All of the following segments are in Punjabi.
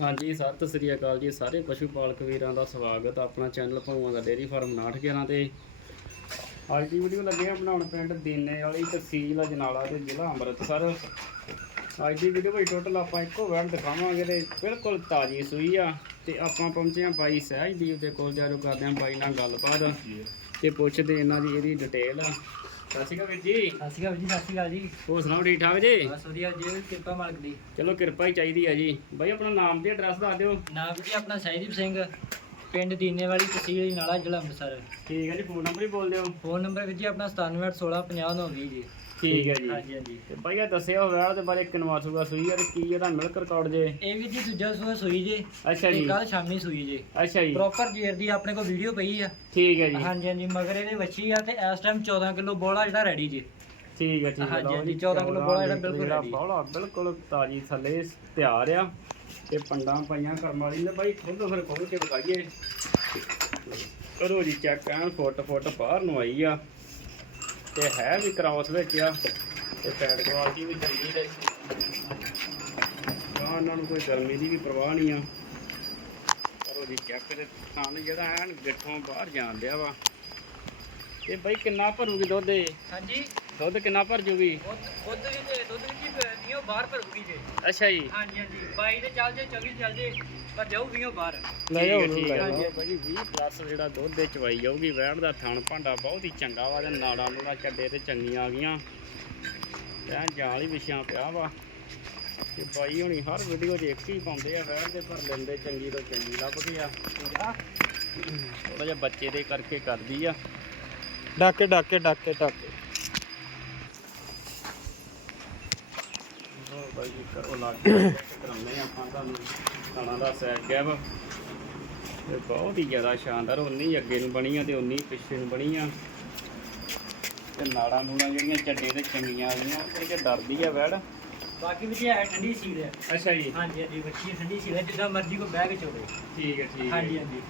ਹਾਂਜੀ ਸਤਿ ਸ੍ਰੀ ਅਕਾਲ ਜੀ ਸਾਰੇ ਪਸ਼ੂ ਪਾਲਕ ਵੀਰਾਂ ਦਾ ਸਵਾਗਤ। ਆਪਣਾ ਚੈਨਲ ਭਗਵਾਨ ਦਾ ਡੇਅਰੀ ਫਾਰਮ 911 ਤੇ। ਅੱਜ ਦੀ ਵੀਡੀਓ ਲੱਗੇ ਆ ਬਣਾਉਣ ਪਿੰਡ ਦੀਨੇ ਵਾਲੀ ਤਹਿਸੀਲ ਅਜਨਾਲਾ ਤੇ ਜ਼ਿਲ੍ਹਾ ਅੰਮ੍ਰਿਤਸਰ। ਅੱਜ ਦੀ ਵੀਡੀਓ ਵਿੱਚ ਟੋਟਲ ਆਪਾਂ ਇੱਕੋ ਵੈਟ ਦਿਖਾਵਾਂਗੇ ਤੇ ਬਿਲਕੁਲ ਤਾਜ਼ੀ ਸੂਈ ਆ ਤੇ ਆਪਾਂ ਪਹੁੰਚੇ ਆ ਬਾਈ ਸਹਿਜਦੀਪ ਦੇ ਕੋਲ। ਜਾਰੋ ਕਰਦੇ ਆ ਬਾਈ ਨਾਲ ਗੱਲਬਾਤ ਤੇ ਪੁੱਛਦੇ ਇਹਨਾਂ ਦੀ ਇਹਦੀ ਡਿਟੇਲ ਸਤਿ ਸ਼੍ਰੀ ਅਕਾਲ ਵੀਰ ਜੀ। ਸਤਿ ਸ਼੍ਰੀ ਅਕਾਲ ਜੀ ਸਤਿ ਸ਼੍ਰੀ ਅਕਾਲ ਜੀ। ਹੋਰ ਸੁਣਾਓ ਠੀਕ ਠਾਕ ਜੀ? ਬਸ ਵਧੀਆ ਜੀ ਕਿਰਪਾ ਮਾਲਕ ਦੀ। ਚਲੋ ਕਿਰਪਾ ਹੀ ਚਾਹੀਦੀ ਆ ਜੀ। ਬਾਈ ਆਪਣਾ ਨਾਮ ਤੇ ਐਡਰੈਸ ਦੱਸ ਦਿਓ। ਨਾਮ ਜੀ ਆਪਣਾ ਸਹਿਦੀਪ ਸਿੰਘ ਪਿੰਡ ਦੀਨੇ ਵਾਲੀ ਤਹਿਸੀਲ ਨਾਲਾ ਜ਼ਿਲ੍ਹਾ ਅੰਮ੍ਰਿਤਸਰ। ਠੀਕ ਹੈ ਜੀ ਫੋਨ ਨੰਬਰ ਹੀ ਬੋਲ ਦਿਓ। ਫੋਨ ਨੰਬਰ ਵੀ ਜੀ ਆਪਣਾ 9781650920 ਜੀ। ਠੀਕ ਹੈ ਜੀ। ਹਾਂਜੀ ਹਾਂਜੀ। ਤੇ ਭਾਈ ਇਹ ਦੱਸਿਓ ਵਿਆਹ ਦੇ ਬਾਰੇ ਕਿਨਵਾ ਸੂਗਾ ਸੂਈ ਆ ਤੇ ਕੀ ਇਹਦਾ ਮਿਲਕ ਰਿਕਾਰਡ ਜੇ? ਇਹ ਵੀ ਜੀ ਦੂਜਾ ਸੂਆ ਸੂਈ ਜੀ ਅੱਛਾ ਤੇ ਜੀ। ਕੱਲ ਸ਼ਾਮੀ ਸੂਈ ਜੀ। ਅੱਛਾ ਜੀ। ਪ੍ਰੋਪਰ ਜੇਰ ਦੀ ਆਪਣੇ ਕੋਲ ਵੀਡੀਓ ਪਈ ਆ। ਠੀਕ ਹੈ ਜੀ। ਹਾਂਜੀ ਹਾਂਜੀ ਮਗਰ ਇਹਦੇ ਵੱਛੀ ਆ ਤੇ ਇਸ ਟਾਈਮ 14 ਕਿਲੋ ਬੋਲਾ ਜਿਹੜਾ ਰੈਡੀ ਜੀ। ਠੀਕ ਹੈ ਠੀਕ ਹੈ। ਹਾਂਜੀ, ਲਓ ਹਾਂਜੀ, ਜੀ, 14 ਕਿਲੋ ਬੋਲਾ ਜਿਹੜਾ ਬਿਲਕੁਲ ready। ਬੋਲਾ ਬਿਲਕੁਲ ਤਾਜੀ ਥੱਲੇ ਤਿਆਰ ਆ ਤੇ ਪੰਡਾਂ ਪਾਈਆਂ ਕਰਮ ਵਾਲੀ ਨੇ ਭਾਈ ਖੁਦ ਫਿਰ ਖੋਲ ਕੇ ਬਤਾਈਏ ਕਰੋ ਜੀ ਚੈੱਕ ਐਨ ਫੁੱਟ ਫੁੱਟ ਬਾਹਰ ਨੂੰ ਆਈ ਆ। ਤੇ ਹੈ ਵੀ ਕ੍ਰਾਸ ਵਿੱਚ ਆ। ਤੇ ਫੈਟ ਕੁਆਲਿਟੀ ਵੀ ਚੰਗੀ ਹੈ ਤਾਂ ਉਹਨਾਂ ਨੂੰ ਕੋਈ ਗਰਮੀ ਦੀ ਵੀ ਪਰਵਾਹ ਨਹੀਂ ਆ। ਕਰੋ ਜੀ ਚੈੱਕ ਤੇ ਥਣ ਜਿਹੜਾ ਐਨ ਗਿੱਠੋਂ ਬਾਹਰ ਜਾਣ ਡਿਆ ਵਾ। ਤੇ ਬਾਈ ਕਿੰਨਾ ਭਰੂਗੀ ਦੁੱਧ ਇਹ? ਹਾਂਜੀ। ਦੁੱਧ ਕਿੰਨਾ ਭਰ ਜੂਗੀ? ਦੁੱਧ ਵੀ ਤੇ ਦੁੱਧ ਵੀ ਜੀ ਵੀਓ ਬਾਹਰ ਭਰੂਗੀ ਜੀ। ਅੱਛਾ ਜੀ। ਹਾਂਜੀ ਹਾਂਜੀ। 22 ਤੇ ਚੱਲ ਜੇ 24 ਚੱਲ ਜੇ। ਪਰ ਜਾਊ ਵੀਓ ਬਾਹਰ। ਲੈ ਆਓ ਠੀਕ ਹੈ। ਲੈ ਆਓ। ਭਾਜੀ 20 ਪਲੱਸ ਜਿਹੜਾ ਦੁੱਧ ਦੇ ਚਵਾਈ ਜਾਊਗੀ ਵੈਣ ਦਾ ਥਣ ਭਾਂਡਾ ਬਹੁਤ ਹੀ ਚੰਗਾ ਵਾ ਤੇ ਨਾੜਾਂ ਨੂੜਾਂ ਚੱਡੇ ਤੇ ਚੰਗੀਆਂ ਆ ਗਈਆਂ। ਤੇ ਜਾਲ ਹੀ ਵਿਛਿਆ ਪਿਆ ਵਾ। ਤੇ ਬਾਈ ਹੁਣੀ ਹਰ ਵੀਡੀਓ 'ਚ ਇੱਕ ਹੀ ਪਾਉਂਦੇ ਆ ਦੇ ਪਰ ਲੈਂਦੇ ਚੰਗੀ ਤੋਂ ਚੰਗੀ ਲੱਭਦੀ ਆ। ਥੋੜਾ ਜਿਹਾ ਬੱਚੇ ਦੇ ਕਰਕੇ ਕਰਦੀ ਆ। ਡਾਕੇ ਡਾਕੇ ਡਾਕੇ ਡਾਕੇ। ਲਓ ਬਾਈ ਜੀ ਕਰੋ ਲਾ ਕੇ ਚੈੱਕ ਕਰਾਉਂਦੇ ਆ ਆਪਾਂ ਤੁਹਾਨੂੰ। ਖਾਣਾ ਦਾ ਸੈਟ ਗੈਪ ਤੇ ਬਹੁਤ ਹੀ ਜ਼ਿਆਦਾ ਸ਼ਾਨਦਾਰ ਉਨੀ ਅੱਗੇ ਨੂੰ ਬਣੀ ਆ ਤੇ ਉਨੀ ਪਿੱਛੇ ਨੂੰ ਬਣੀ ਆ। ਤੇ ਨਾੜਾਂ ਨੂੜਾਂ ਜਿਹੜੀਆਂ ਚੱਡੇ ਤੇ ਚੰਗੀਆਂ ਆ ਗਈਆਂ ਉਹ ਕਿ ਡਰਦੀ ਆ ਵੈੜ। ਬਾਕੀ ਵੀ ਹੈ ਠੰਡੀ ਸੀਲ ਹੈ ਅੱਛਾ ਜੀ। ਹਾਂਜੀ ਹਾਂਜੀ ਬੱਚੀ ਠੰਡੀ ਸੀਲ ਹੈ ਜਿੱਦਾਂ ਮਰਜ਼ੀ ਕੋ ਬਹਿ ਕੇ ਚੋਵੇ। ਠੀਕ ਹੈ ਠੀਕ ਹੈ। ਹਾਂਜੀ ਹਾਂਜੀ।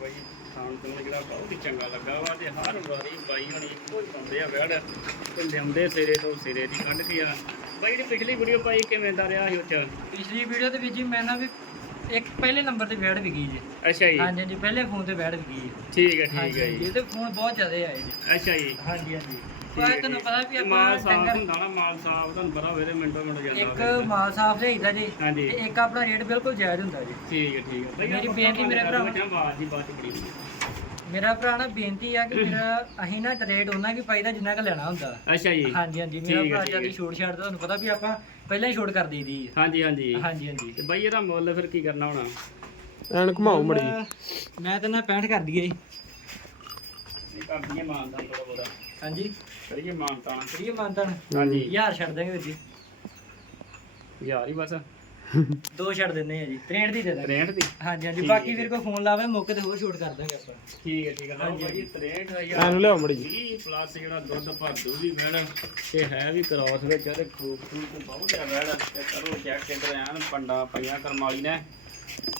ਬਾਈ। ਖਾਣ ਪੀਣ ਜਿਹੜਾ ਬਹੁਤ ਹੀ ਚੰਗਾ ਲੱਗਾ ਵਾ ਤੇ ਹਰ ਵਾਰੀ ਬਾਈ ਹੁਣੀ ਇੱਕੋ ਹੀ ਪਾਉਂਦੇ ਆ ਵੈੜ ਤੇ ਲਿਆਉਂਦੇ ਸਿਰੇ ਤੋਂ ਸਿਰੇ ਦੀ ਕੱਢ ਕੇ ਆ। ਬਾਈ ਜਿਹੜੀ ਪਿਛਲੀ ਵੀਡੀਓ ਪਾਈ ਕਿਵੇਂ ਦਾ ਰਿਹਾ ਸੀ ਉਹ ਚ? ਪਿਛਲੀ ਵੀਡੀਓ ਦੇ ਵਿੱਚ ਜੀ ਮੈਂ ਨਾ ਵੀ ਇੱਕ ਪਹਿਲੇ ਨੰਬਰ ਤੇ ਬੈਠ ਵਿਕੀ ਜੀ। ਅੱਛਾ ਜੀ। ਹਾਂਜੀ ਹਾਂਜੀ ਪਹਿਲੇ ਫੋਨ ਤੇ ਬੈਠ ਵਿਕੀ ਜੀ। ਠੀਕ ਹੈ ਠੀਕ ਹੈ ਜੀ। ਇਹਦੇ ਫੋਨ ਬਹੁਤ ਜ਼ਿਆਦਾ ਆਏ ਜੀ। ਅੱਛਾ ਜੀ। ਹਾਂਜੀ ਹਾਂਜੀ। ਪਰ ਹੈ ਤੁਹਾਨੂੰ ਜੀ। ਪਤਾ ਵੀ ਆਪਾਂ ਮਾਲ ਸਾਫ਼ ਡੰਗਰ ਹੁੰਦਾ ਨਾ ਮਾਲ ਸਾਫ਼ ਤੁਹਾਨੂੰ ਪਤਾ ਹੋਵੇ ਤੇ ਮਿੰਟੋ ਮਿੰਟ ਜਾਂਦਾ ਇੱਕ ਹੋਵੇ। ਮਾਲ ਸਾਫ਼ ਲਿਆਈਦਾ ਜੀ ਹਾਂਜੀ। ਤੇ ਇੱਕ ਆਪਣਾ ਰੇਟ ਬਿਲਕੁਲ ਜਾਇਜ਼ ਹੁੰਦਾ ਜੀ। ਠੀਕ ਹੈ ਠੀਕ ਹੈ। ਬਈ ਮੇਰੀ ਆਪਾਂ ਬੇਨਤੀ ਮੇਰੇ ਗੱਲ ਭਰਾ- ਕਰਦੇ ਹਾਂ, ਆਵਾਜ਼ ਦੀ ਬਾਤ ਬੜੀ ਮੇਰਾ ਭਰਾ ਨਾ ਬੇਨਤੀ ਆ ਕਿ ਮੇਰਾ ਅਸੀਂ ਨਾ ਰੇਟ ਉਹਨਾਂ ਕੀ ਪਾਈਦਾ ਜਿੰਨਾ ਕ ਲੈਣਾ ਹੁੰਦਾ। ਅੱਛਾ ਜੀ। ਹਾਂਜੀ ਹਾਂਜੀ। ਮੇਰਾ ਠੀਕ ਹੈ, ਭਰਾ ਠੀਕ ਹੈ। ਜਦ ਛੋੜ ਛੱਡਦਾ ਤੁਹਾਨੂੰ ਪਤਾ ਵੀ ਆਪਾਂ ਪਹਿਲਾਂ ਹੀ ਛੋੜ ਕਰ ਦਈਦੀ ਹੈ। ਹਾਂਜੀ ਹਾਂਜੀ। ਹਾਂਜੀ ਹਾਂਜੀ। ਤੇ ਬਈ ਇਹਦਾ ਮੁੱਲ ਫਿਰ ਕੀ ਕਰਨਾ ਹੋਣਾ? ਐਨ ਘੁਮਾਓ ਮੜੀ। ਮੈਂ ਤਾਂ ਨਾ 65 ਕਰ ਦਈਏ ਕਰਦੀ ਹੈ ਮਾਨਤਾ ਥੋੜਾ ਬੋੜਾ ਹਾਂਜੀ। ਕਰੀਏ ਮਾਨਤਾ ਕਰੀਏ ਮਾਨਤਨ ਹਾਂਜੀ। ਯਾਰ ਛੱਡ ਦਾਂਗੇ ਵੀਰ ਜੀ। ਯਾਰ ਹੀ ਬਸ। ਦੋ ਛੱਡ ਦਿੰਦੇ ਆ ਜੀ। 63 ਦੀ ਦੇ ਦਾਂਗੇ। 63 ਦੀ? ਹਾਂਜੀ ਹਾਂਜੀ। ਬਾਕੀ ਹੈ। ਵੀਰ ਕੋ ਫੋਨ ਲਾਵੇ ਮੌਕੇ ਤੇ ਹੋਰ ਛੋਟ ਕਰ ਦਾਂਗੇ ਆਪਾਂ। ਠੀਕ ਹੈ ਠੀਕ ਹੈ। ਹਾਂਜੀ, ਭਾਈ 63 ਐਨ ਲਿਆਓ ਮੜੀ 20 ਪਲੱਸ ਜਿਹੜਾ ਦੁੱਧ ਭਾਦੂ ਵੀ ਵੈਣ ਤੇ ਹੈ ਵੀ ਕ੍ਰਾਸ ਵਿੱਚ ਤੇ ਖੂਬਸੂਰਤ ਬਹੁਤ ਹੈ ਵੈਣ ਤੇ ਕਰੋ ਚੈੱਕ ਇੱਧਰ ਐਨ ਪੰਡਾ ਪਈਆਂ ਕਰਮਾਲੀ ਨੇ।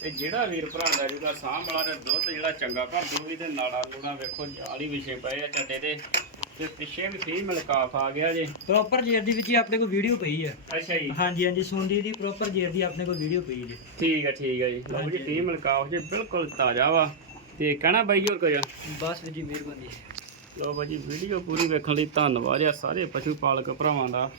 ਤੇ ਜਿਹੜਾ ਵੀਰ ਭਰਾ ਦਾ ਜਿਹੜਾ ਸਾਂਭ ਵਾਲਾ ਤੇ ਦੁੱਧ ਜਿਹੜਾ ਚੰਗਾ ਭਾਦੂ ਵੀ ਤੇ ਨਾੜਾ ਨੂੜਾ ਵੇਖੋ ਜਾਲੀ ਵਿਛੇ ਪਏ ਆ ਚੱਡੇ ਤੇ ਤੇ ਪਿੱਛੇ ਵੀ ਫੀਮੇਲ ਕਾਫ ਆ ਗਿਆ ਜੇ। ਪ੍ਰੋਪਰ ਜੇਰ ਦੀ ਵਿੱਚ ਹੀ ਆਪਣੇ ਕੋਲ ਵੀਡੀਓ ਪਈ ਹੈ ਅੱਛਾ ਜੀ। ਹਾਂਜੀ ਹਾਂਜੀ ਸੁੰਡੀ ਦੀ ਪ੍ਰੋਪਰ ਜੇਰ ਦੀ ਆਪਣੇ ਕੋਲ ਵੀਡੀਓ ਪਈ ਜੀ। ਠੀਕ ਹੈ ਠੀਕ ਹੈ ਜੀ। ਲਓ ਜੀ ਫੀਮੇਲ ਕਾਫ ਜੇ ਬਿਲਕੁਲ ਤਾਜ਼ਾ ਵਾ। ਤੇ ਕਹਿਣਾ ਬਾਈ ਹੋਰ ਕੁਝ? ਬਸ ਜੀ ਮਿਹਰਬਾਨੀ। ਲੋ ਬਾਜੀ ਵੀਡੀਓ ਪੂਰੀ ਵੇਖਣ ਲਈ ਧੰਨਵਾਦ ਆ ਸਾਰੇ ਪਸ਼ੂ ਪਾਲਕ ਭਰਾਵਾਂ ਦਾ।